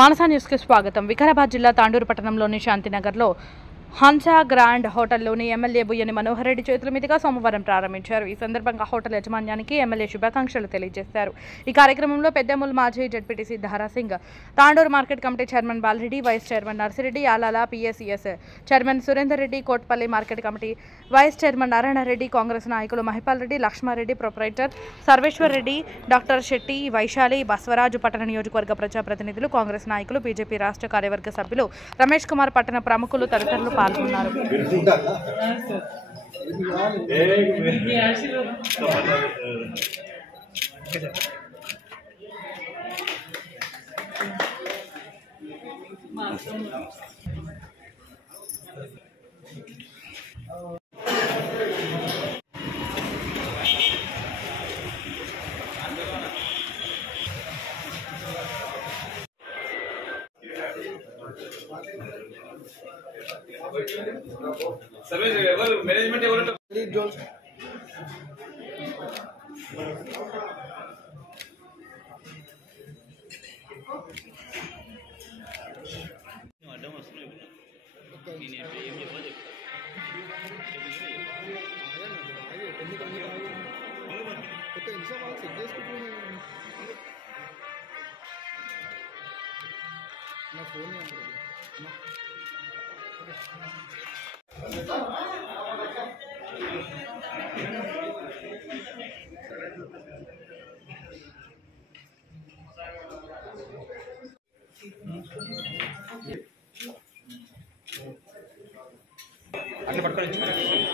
మానస న్యూస్కి స్వాగతం. వికారాబాద్ జిల్లా తాండూరు పట్టణంలోని శాంతినగర్లో హన్సా గ్రాండ్ హోటల్లోని ఎమ్మెల్యే బుయ్యని మనోహర్ రెడ్డి చేతుల మీదుగా సోమవారం ప్రారంభించారు. ఈ సందర్భంగా హోటల్ యాజమాన్యానికి ఎమ్మెల్యే శుభాకాంక్షలు తెలియజేశారు. ఈ కార్యక్రమంలో పెద్దమూల్ మాజీ Z P T C Dhara Singh, Tandur market committee chairman Bala Reddy, vice chairman Narsi Reddy, Alala P S C S chairman Surender Reddy, Kotpally market committee vice chairman Narayana Reddy, Congress నాయకులు మహిపాల్ రెడ్డి, లక్ష్మారెడ్డి, ప్రొపరైటర్ సర్వేశ్వర్ రెడ్డి, డాక్టర్ శెట్టి, వైశాలి, బస్వరాజు, పట్టణ నియోజకవర్గ ప్రజాప్రతినిధులు, కాంగ్రెస్ నాయకులు, బీజేపీ రాష్ట్ర కార్యవర్గ సభ్యులు రమేష్ కుమార్, పట్టణ ప్రముఖులు తదితరులు పాల్గొన్నారు. సర్వీస్ ఎవరు మేనేజ్మెంట్ ఎవరు అడ్డం వస్తున్నాయి. నేను ఏం చెప్పాలి నా ఫోన్ అట్లా పట్టుకొని ఫోన్